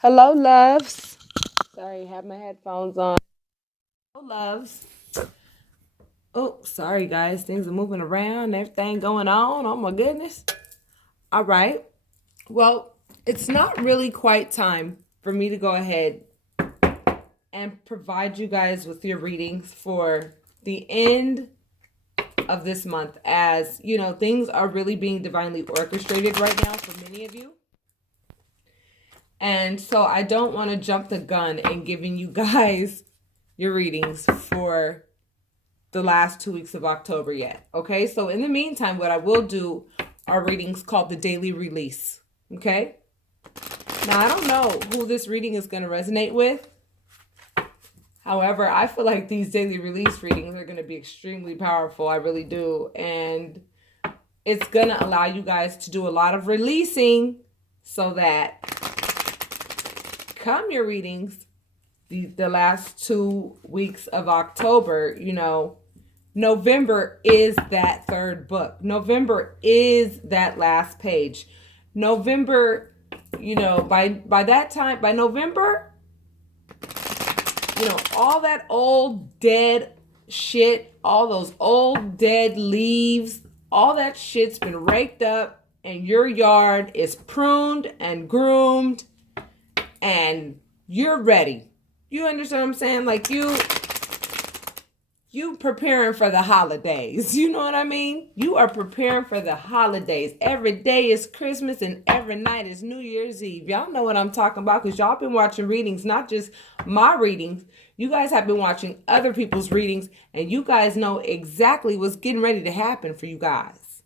Hello, loves. Sorry, I have my headphones on. Hello, loves. Oh, sorry, guys. Things are moving around. Everything going on. Oh, my goodness. All right. Well, it's not really quite time for me to go ahead and provide you guys with your readings for the end of this month. As you know, things are really being divinely orchestrated right now for many of you. And so I don't want to jump the gun in giving you guys your readings for the last 2 weeks of October yet. Okay, so in the meantime, what I will do are readings called the daily release. Okay, now I don't know who this reading is going to resonate with. However, I feel like these daily release readings are going to be extremely powerful. I really do. And it's going to allow you guys to do a lot of releasing so that come your readings, the last 2 weeks of October, November is that third book. November is that last page. November, by that time, by November, all that old dead shit, all those old dead leaves, all that shit's been raked up and your yard is pruned and groomed and you're ready. You understand what I'm saying? Like you preparing for the holidays. You know what I mean? You are preparing for the holidays. Every day is Christmas and every night is New Year's Eve. Y'all know what I'm talking about because y'all been watching readings, not just my readings. You guys have been watching other people's readings and you guys know exactly what's getting ready to happen for you guys.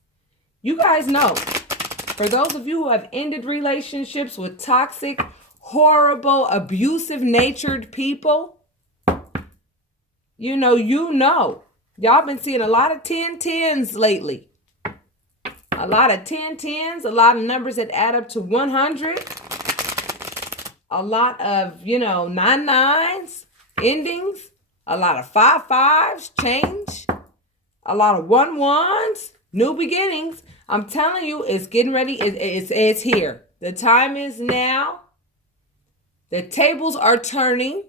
You guys know. For those of you who have ended relationships with toxic, horrible, abusive natured people, you know. Y'all been seeing a lot of 1010s lately. A lot of 1010s, a lot of numbers that add up to 100. A lot of, 99s, endings. A lot of 55s, change. A lot of 11s, new beginnings. I'm telling you, it's getting ready. It's here. The time is now. The tables are turning.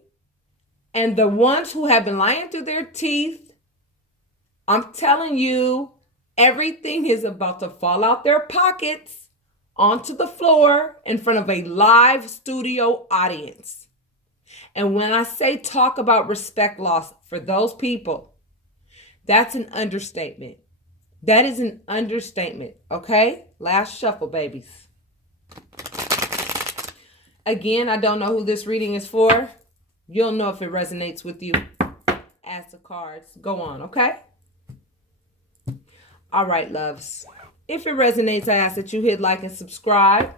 And the ones who have been lying through their teeth, I'm telling you, everything is about to fall out their pockets onto the floor in front of a live studio audience. And when I say talk about respect loss for those people, that's an understatement. That is an understatement, okay? Last shuffle, babies. Again, I don't know who this reading is for. You'll know if it resonates with you as the cards go on, okay? All right, loves. If it resonates, I ask that you hit like and subscribe.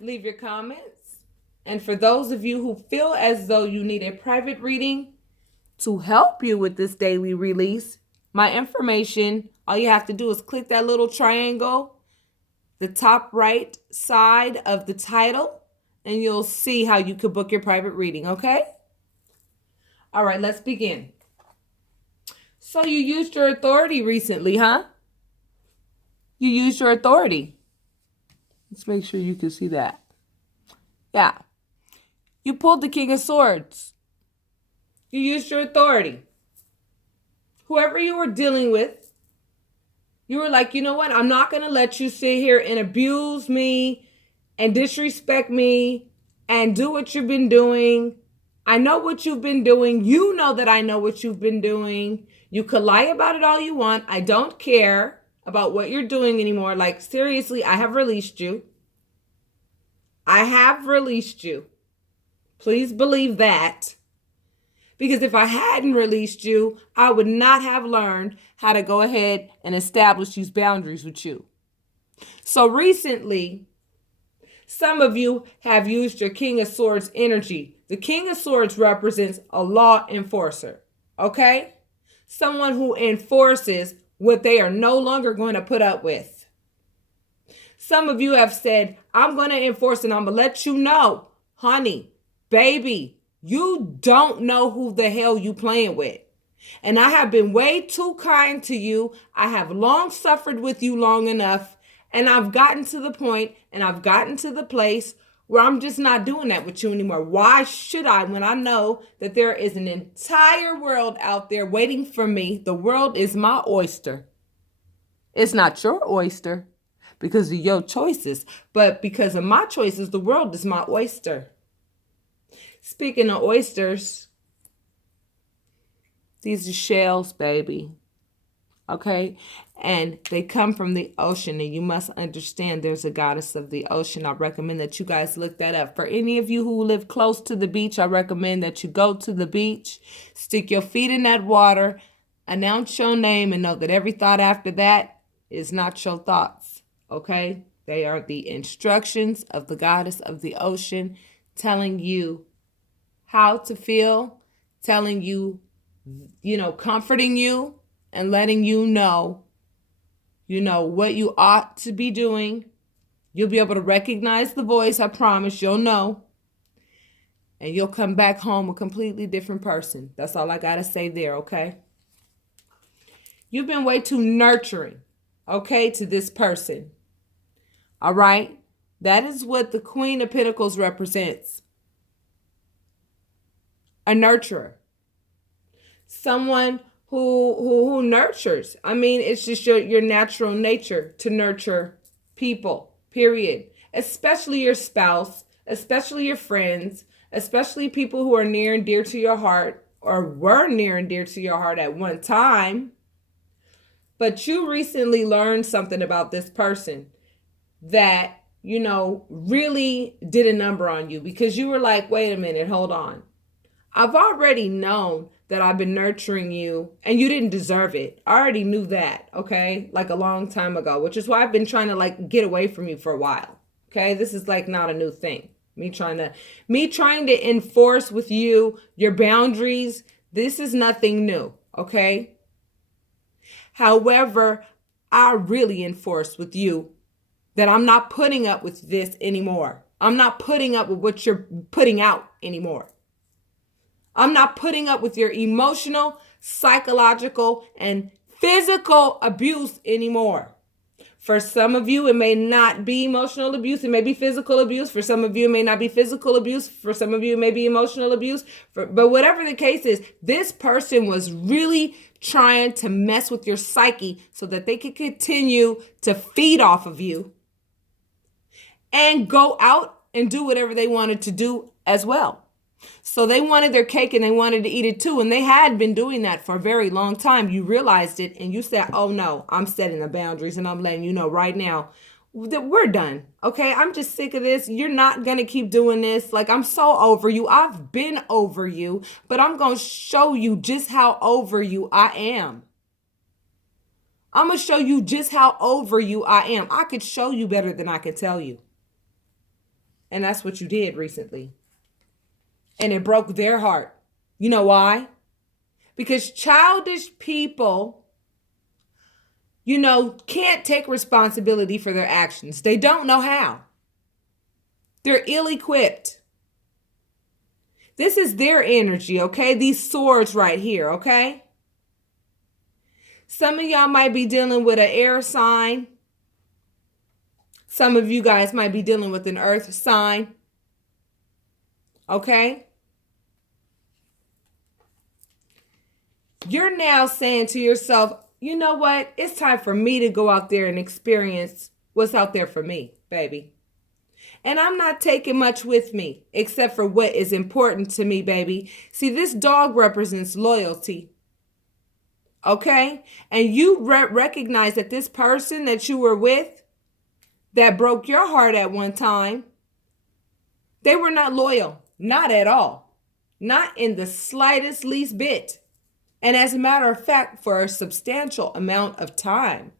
Leave your comments. And for those of you who feel as though you need a private reading to help you with this daily release, my information, all you have to do is click that little triangle, the top right side of the title, and you'll see how you could book your private reading, okay? All right, let's begin. So you used your authority recently, huh? You used your authority. Let's make sure you can see that. Yeah. You pulled the King of Swords. You used your authority. Whoever you were dealing with, you were like, you know what? I'm not going to let you sit here and abuse me and disrespect me and do what you've been doing. I know what you've been doing. You know that I know what you've been doing. You could lie about it all you want. I don't care about what you're doing anymore. Like, seriously, I have released you. I have released you. Please believe that. Because if I hadn't released you, I would not have learned how to go ahead and establish these boundaries with you. So recently, some of you have used your King of Swords energy. The King of Swords represents a law enforcer, okay? Someone who enforces what they are no longer going to put up with. Some of you have said, I'm going to enforce and I'm going to let you know, honey, baby, you don't know who the hell you playing with. And I have been way too kind to you. I have long suffered with you long enough. And I've gotten to the point and I've gotten to the place where I'm just not doing that with you anymore. Why should I when I know that there is an entire world out there waiting for me? The world is my oyster. It's not your oyster because of your choices, but because of my choices, the world is my oyster. Speaking of oysters, these are shells, baby. Okay? And they come from the ocean, and you must understand there's a goddess of the ocean. I recommend that you guys look that up. For any of you who live close to the beach, I recommend that you go to the beach, stick your feet in that water, announce your name, and know that every thought after that is not your thoughts. Okay? They are the instructions of the goddess of the ocean telling you how to feel, telling you, comforting you, and letting you know, what you ought to be doing. You'll be able to recognize the voice, I promise, you'll know. And you'll come back home a completely different person. That's all I got to say there, okay? You've been way too nurturing, okay, to this person. All right? That is what the Queen of Pentacles represents. A nurturer. Someone who nurtures. I mean, it's just your natural nature to nurture people, period. Especially your spouse, especially your friends, especially people who are near and dear to your heart or were near and dear to your heart at one time. But you recently learned something about this person that, really did a number on you because you were like, wait a minute, hold on. I've already known that I've been nurturing you and you didn't deserve it. I already knew that, okay? Like a long time ago, which is why I've been trying to get away from you for a while. Okay? This is not a new thing. Me trying to enforce with you your boundaries. This is nothing new, okay? However, I really enforce with you that I'm not putting up with this anymore. I'm not putting up with what you're putting out anymore. I'm not putting up with your emotional, psychological, and physical abuse anymore. For some of you, it may not be emotional abuse. It may be physical abuse. For some of you, it may not be physical abuse. For some of you, it may be emotional abuse. But whatever the case is, this person was really trying to mess with your psyche so that they could continue to feed off of you and go out and do whatever they wanted to do as well. So they wanted their cake and they wanted to eat it too. And they had been doing that for a very long time. You realized it and you said, oh no, I'm setting the boundaries and I'm letting you know right now that we're done. Okay, I'm just sick of this. You're not going to keep doing this. I'm so over you. I've been over you, but I'm going to show you just how over you I am. I'm going to show you just how over you I am. I could show you better than I could tell you. And that's what you did recently. And it broke their heart. You know why? Because childish people, can't take responsibility for their actions. They don't know how. They're ill-equipped. This is their energy, okay? These swords right here, okay? Some of y'all might be dealing with an air sign. Some of you guys might be dealing with an earth sign. Okay? You're now saying to yourself, you know what? It's time for me to go out there and experience what's out there for me, baby. And I'm not taking much with me except for what is important to me, baby. See, this dog represents loyalty. Okay? And you recognize that this person that you were with that broke your heart at one time, they were not loyal. Not at all. Not in the slightest, least bit. And as a matter of fact, for a substantial amount of time.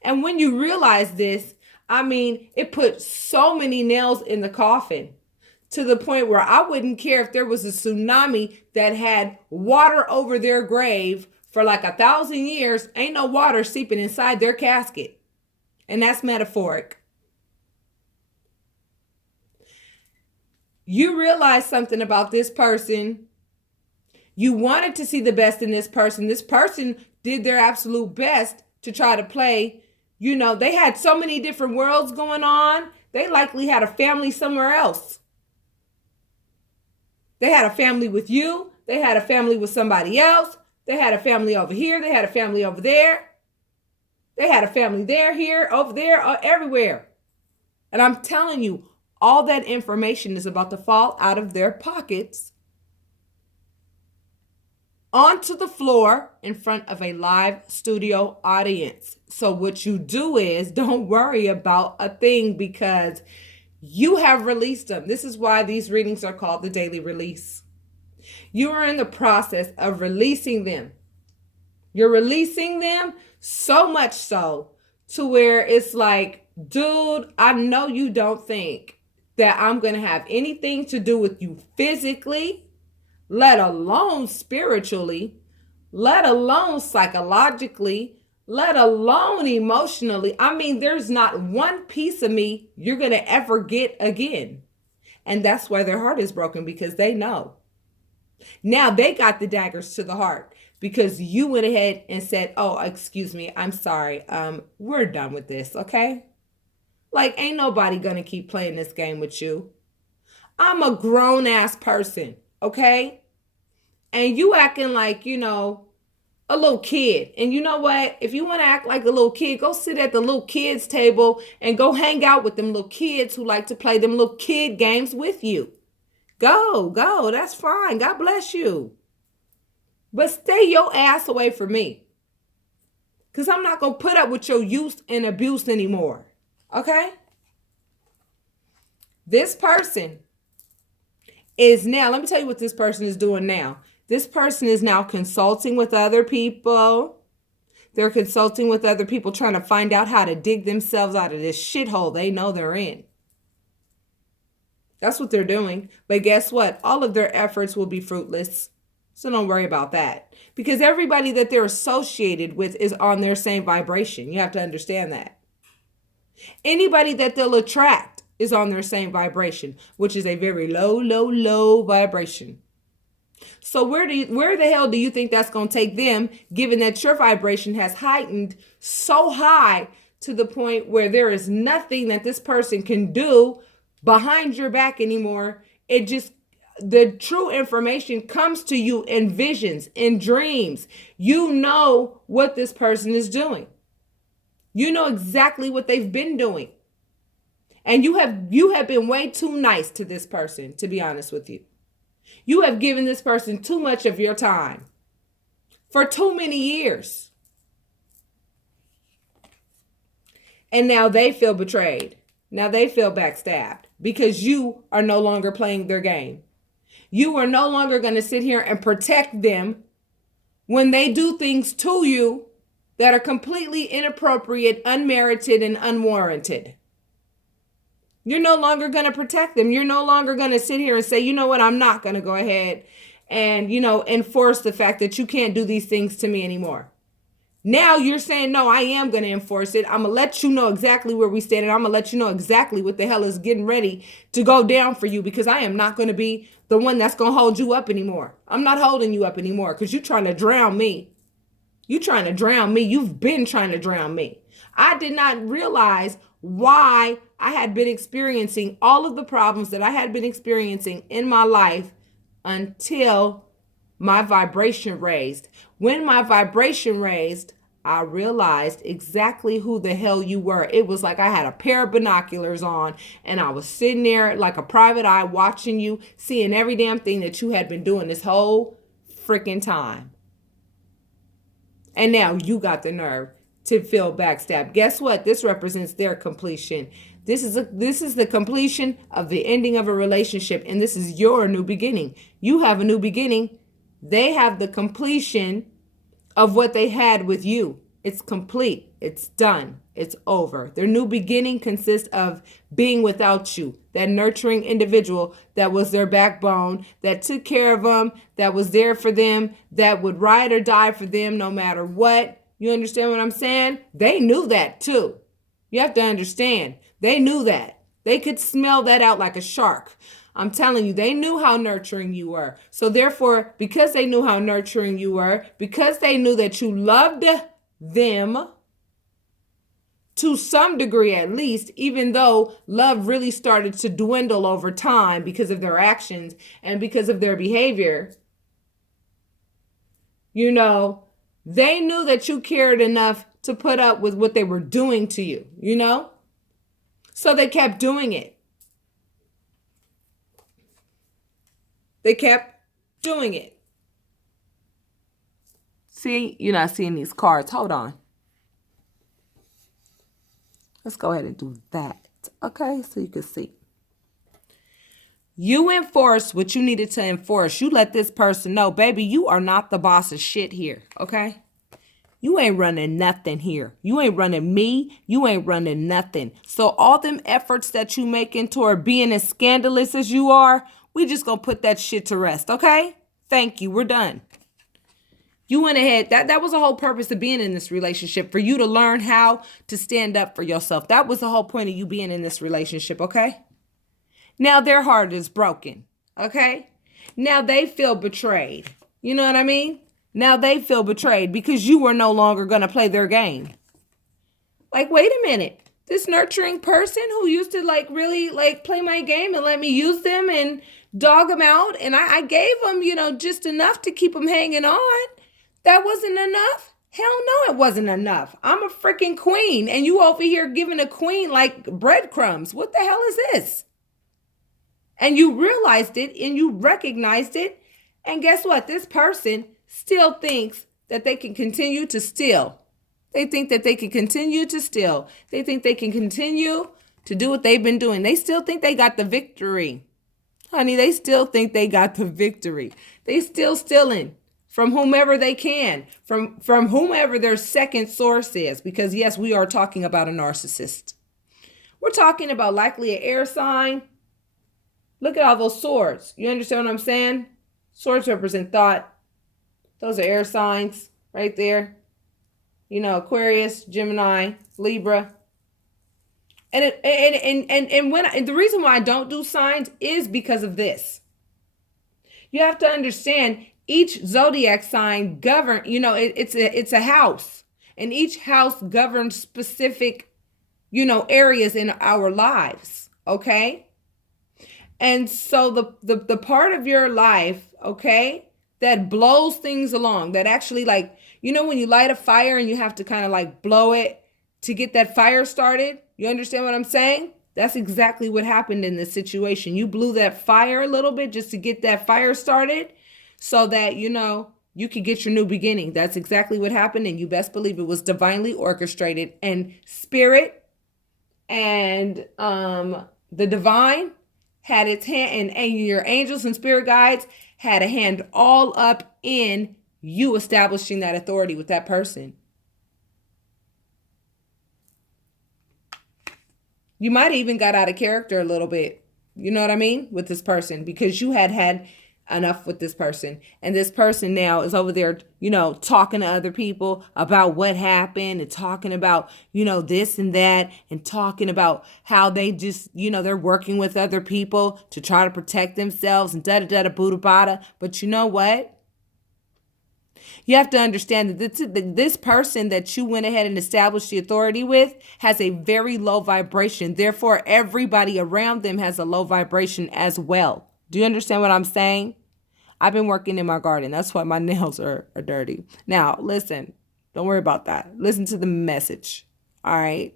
And when you realize this, it put so many nails in the coffin to the point where I wouldn't care if there was a tsunami that had water over their grave for 1,000 years. Ain't no water seeping inside their casket. And that's metaphoric. You realize something about this person. You wanted to see the best in this person. This person did their absolute best to try to play. They had so many different worlds going on They likely had a family somewhere else. They had a family with you. They had a family with somebody else. They had a family over here. They had a family over there. They had a family there, here, over there, everywhere. And I'm telling you, all that information is about to fall out of their pockets onto the floor in front of a live studio audience. So what you do is don't worry about a thing because you have released them. This is why these readings are called the daily release. You are in the process of releasing them. You're releasing them so much so to where it's like, dude, I know you don't think that I'm going to have anything to do with you physically, let alone spiritually, let alone psychologically, let alone emotionally. I mean, there's not one piece of me you're going to ever get again. And that's why their heart is broken, because they know. Now they got the daggers to the heart because you went ahead and said, oh, excuse me, I'm sorry. We're done with this, okay? Like, ain't nobody going to keep playing this game with you. I'm a grown-ass person, okay? And you acting like, a little kid. And you know what? If you want to act like a little kid, go sit at the little kids table and go hang out with them little kids who like to play them little kid games with you. Go. That's fine. God bless you. But stay your ass away from me. Because I'm not going to put up with your use and abuse anymore. Okay? This person is now, let me tell you what this person is doing now. This person is now consulting with other people. They're consulting with other people trying to find out how to dig themselves out of this shithole they know they're in. That's what they're doing. But guess what? All of their efforts will be fruitless. So don't worry about that. Because everybody that they're associated with is on their same vibration. You have to understand that. Anybody that they'll attract is on their same vibration, which is a very low vibration. So where the hell do you think that's going to take them, given that your vibration has heightened so high to the point where there is nothing that this person can do behind your back anymore? The true information comes to you in visions, in dreams. You know what this person is doing. You know exactly what they've been doing. And you have been way too nice to this person, to be honest with you. You have given this person too much of your time for too many years. And now they feel betrayed. Now they feel backstabbed because you are no longer playing their game. You are no longer going to sit here and protect them when they do things to you that are completely inappropriate, unmerited, and unwarranted. You're no longer going to protect them. You're no longer going to sit here and say, you know what, I'm not going to go ahead and, enforce the fact that you can't do these things to me anymore. Now you're saying, no, I am going to enforce it. I'm going to let you know exactly where we stand, and I'm going to let you know exactly what the hell is getting ready to go down for you, because I am not going to be the one that's going to hold you up anymore. I'm not holding you up anymore because you're trying to drown me. You're trying to drown me. You've been trying to drown me. I did not realize why I had been experiencing all of the problems that I had been experiencing in my life until my vibration raised. When my vibration raised, I realized exactly who the hell you were. It was like I had a pair of binoculars on and I was sitting there like a private eye watching you, seeing every damn thing that you had been doing this whole freaking time. And now you got the nerve to feel backstabbed. Guess what? This represents their completion. This is the completion of the ending of a relationship, and this is your new beginning. You have a new beginning. They have the completion of what they had with you. It's complete. It's done. It's over. Their new beginning consists of being without you. That nurturing individual that was their backbone, that took care of them, that was there for them, that would ride or die for them no matter what. You understand what I'm saying? They knew that too. You have to understand. They knew that. They could smell that out like a shark. I'm telling you, they knew how nurturing you were. So therefore, because they knew how nurturing you were, because they knew that you loved them, to some degree at least, even though love really started to dwindle over time because of their actions and because of their behavior. They knew that you cared enough to put up with what they were doing to you. So they kept doing it. They kept doing it. See, you're not seeing these cards. Hold on. Let's go ahead and do that. Okay, so you can see. You enforced what you needed to enforce. You let this person know, baby, you are not the boss of shit here, okay? You ain't running nothing here. You ain't running me. You ain't running nothing. So all them efforts that you making toward being as scandalous as you are, we just gonna put that shit to rest, okay? Thank you. We're done. You went ahead. That was the whole purpose of being in this relationship, for you to learn how to stand up for yourself. That was the whole point of you being in this relationship, okay? Now their heart is broken, okay? Now they feel betrayed. You know what I mean? Now they feel betrayed because you were no longer going to play their game. Like, wait a minute. This nurturing person who used to really play my game and let me use them and dog them out, and I gave them, just enough to keep them hanging on. That wasn't enough? Hell no, it wasn't enough. I'm a freaking queen, and you over here giving a queen like breadcrumbs. What the hell is this? And you realized it and you recognized it. And guess what? This person still thinks that they can continue to steal. They think that they can continue to steal. They think they can continue to do what they've been doing. They still think they got the victory. Honey, they still think they got the victory. They still stealing from whomever they can, from whomever their second source is. Because yes, we are talking about a narcissist. We're talking about likely an air sign. Look at all those swords. You understand what I'm saying? Swords represent thought. Those are air signs right there. Aquarius, Gemini, Libra. And the reason why I don't do signs is because of this. You have to understand each zodiac sign it's a house, and each house governs specific, areas in our lives. Okay. And so the part of your life, okay, that blows things along, that actually when you light a fire and you have to kind of blow it to get that fire started, you understand what I'm saying? That's exactly what happened in this situation. You blew that fire a little bit just to get that fire started so that, you could get your new beginning. That's exactly what happened. And you best believe it was divinely orchestrated, and spirit and the divine had its hand, and your angels and spirit guides had a hand all up in you establishing that authority with that person. You might have even got out of character a little bit, you know what I mean, with this person, because you had enough with this person. And this person now is over there, talking to other people about what happened, and talking about, this and that, and talking about how they just, they're working with other people to try to protect themselves and da-da-da-da-boo-da-bada. But you know what? You have to understand that this person that you went ahead and established the authority with has a very low vibration. Therefore, everybody around them has a low vibration as well. Do you understand what I'm saying? I've been working in my garden. That's why my nails are dirty. Now, listen, don't worry about that. Listen to the message. All right.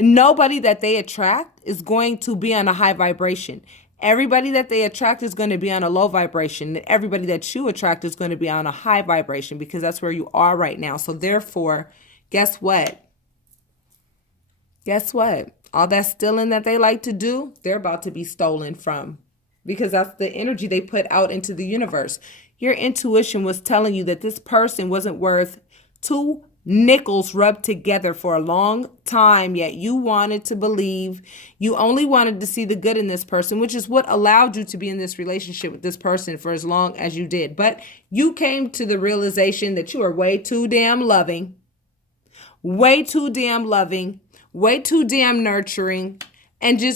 Nobody that they attract is going to be on a high vibration. Everybody that they attract is going to be on a low vibration. And everybody that you attract is going to be on a high vibration, because that's where you are right now. So therefore, guess what? Guess what? All that stealing that they like to do, they're about to be stolen from, because that's the energy they put out into the universe. Your intuition was telling you that this person wasn't worth two nickels rubbed together for a long time, yet you wanted to believe. You only wanted to see the good in this person, which is what allowed you to be in this relationship with this person for as long as you did. But you came to the realization that you are way too damn loving, way too damn nurturing, and you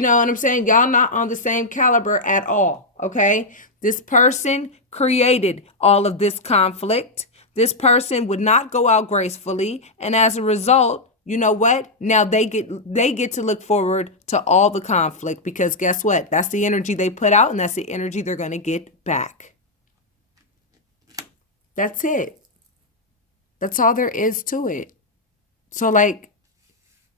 know what I'm saying? Y'all not on the same caliber at all, okay? This person created all of this conflict. This person would not go out gracefully, and as a result, you know what? Now they get to look forward to all the conflict, because guess what? That's the energy they put out, and that's the energy they're going to get back. That's it. That's all there is to it. So like,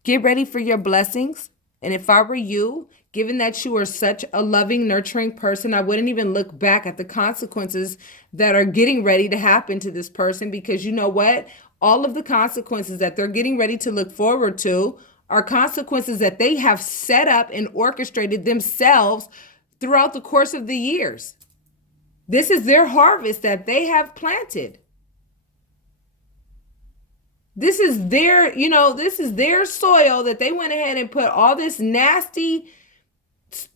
get ready for your blessings. And if I were you, given that you are such a loving, nurturing person, I wouldn't even look back at the consequences that are getting ready to happen to this person, because you know what? All of the consequences that they're getting ready to look forward to are consequences that they have set up and orchestrated themselves throughout the course of the years. This is their harvest that they have planted. This is their, this is their soil that they went ahead and put all this nasty,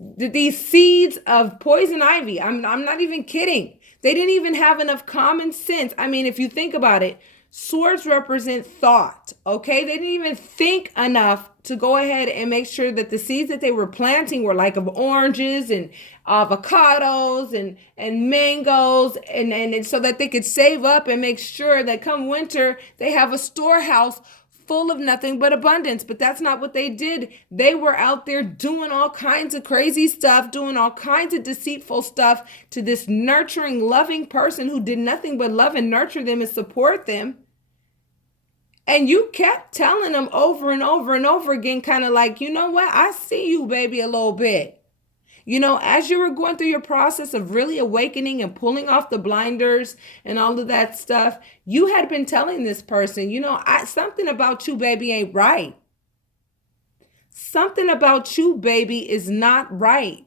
these seeds of poison ivy. I'm not even kidding. They didn't even have enough common sense. I mean, if you think about it, swords represent thought, okay? They didn't even think enough to go ahead and make sure that the seeds that they were planting were like of oranges and avocados and mangoes, and so that they could save up and make sure that come winter, they have a storehouse full of nothing but abundance. But that's not what they did. They were out there doing all kinds of crazy stuff, doing all kinds of deceitful stuff to this nurturing, loving person who did nothing but love and nurture them and support them. And you kept telling them over and over and over again, kind of like, you know what? I see you, baby, a little bit. As you were going through your process of really awakening and pulling off the blinders and all of that stuff, you had been telling this person, something about you, baby, ain't right. Something about you, baby, is not right.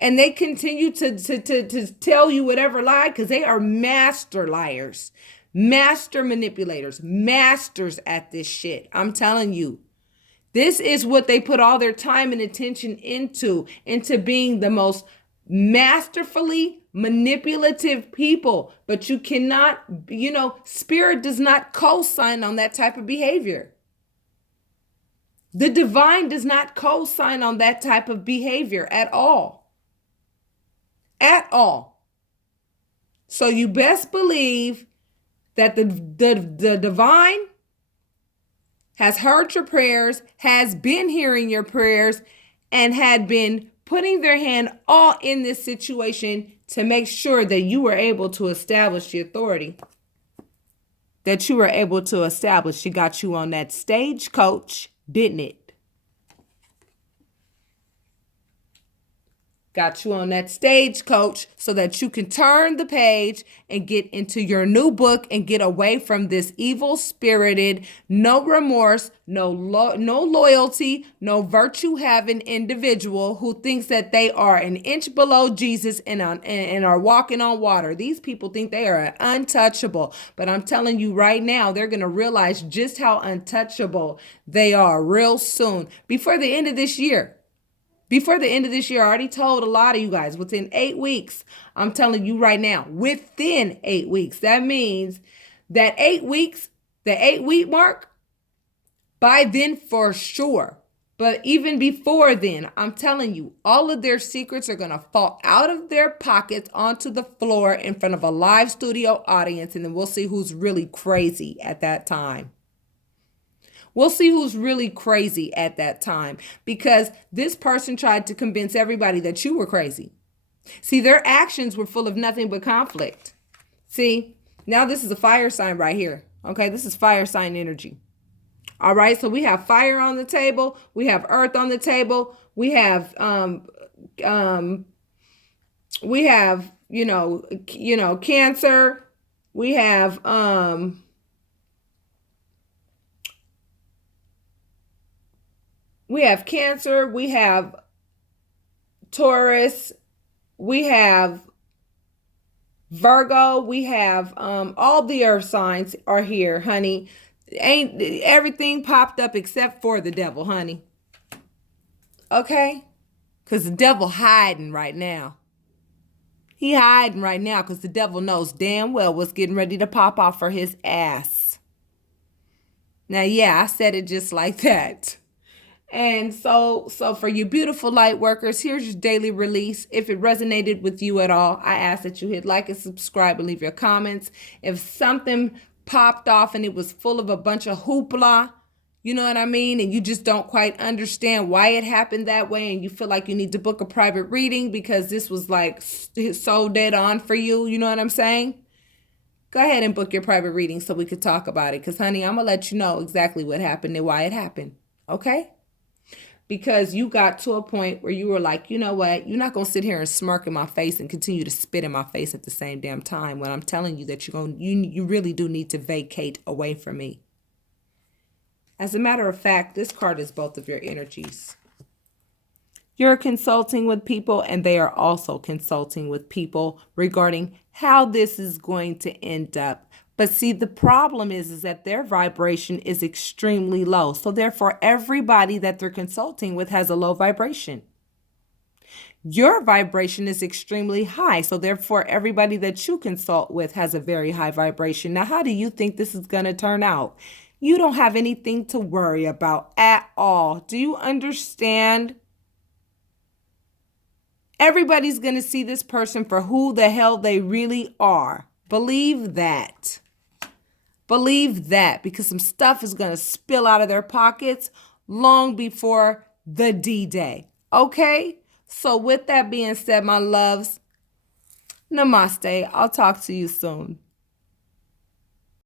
And they continue to tell you whatever lie, because they are master liars, master manipulators, masters at this shit. I'm telling you. This is what they put all their time and attention into being the most masterfully manipulative people. But you cannot, spirit does not co-sign on that type of behavior. The divine does not co-sign on that type of behavior at all. At all. So you best believe that the divine has heard your prayers, has been hearing your prayers, and had been putting their hand all in this situation to make sure that you were able to establish the authority that you were able to establish. She got you on that stagecoach, didn't it? Got you on that stagecoach so that you can turn the page and get into your new book and get away from this evil-spirited, no remorse, no loyalty, no virtue-having individual who thinks that they are an inch below Jesus and are walking on water. These people think they are untouchable. But I'm telling you right now, they're going to realize just how untouchable they are real soon. Before the end of this year. Before the end of this year, I already told a lot of you guys, within 8 weeks, I'm telling you right now, within 8 weeks, that means that 8 weeks, the 8-week mark, by then for sure. But even before then, I'm telling you, all of their secrets are going to fall out of their pockets onto the floor in front of a live studio audience, and then we'll see who's really crazy at that time. We'll see who's really crazy at that time, because this person tried to convince everybody that you were crazy. See, their actions were full of nothing but conflict. See, now this is a fire sign right here. Okay, this is fire sign energy. All right, so we have fire on the table. We have earth on the table. We have, Cancer. We have, Cancer, we have Taurus, we have Virgo, we have all the earth signs are here, honey. Ain't everything popped up except for the devil, honey. Okay? Because the devil hiding right now. He hiding right now because the devil knows damn well what's getting ready to pop off for his ass. Now, yeah, I said it just like that. And so for you beautiful light workers, here's your daily release. If it resonated with you at all, I ask that you hit like and subscribe and leave your comments. If something popped off and it was full of a bunch of hoopla, you know what I mean, and you just don't quite understand why it happened that way, and you feel like you need to book a private reading because this was like so dead on for you, you know what I'm saying? Go ahead and book your private reading so we could talk about it. Because, honey, I'm going to let you know exactly what happened and why it happened. Okay? Because you got to a point where you were like, you know what? You're not going to sit here and smirk in my face and continue to spit in my face at the same damn time when I'm telling you that you really do need to vacate away from me. As a matter of fact, this card is both of your energies. You're consulting with people, and they are also consulting with people regarding how this is going to end up. But see, the problem is that their vibration is extremely low. So therefore, everybody that they're consulting with has a low vibration. Your vibration is extremely high. So therefore, everybody that you consult with has a very high vibration. Now, how do you think this is going to turn out? You don't have anything to worry about at all. Do you understand? Everybody's going to see this person for who the hell they really are. Believe that. Believe that, because some stuff is going to spill out of their pockets long before the D-Day. Okay? So with that being said, my loves, namaste. I'll talk to you soon.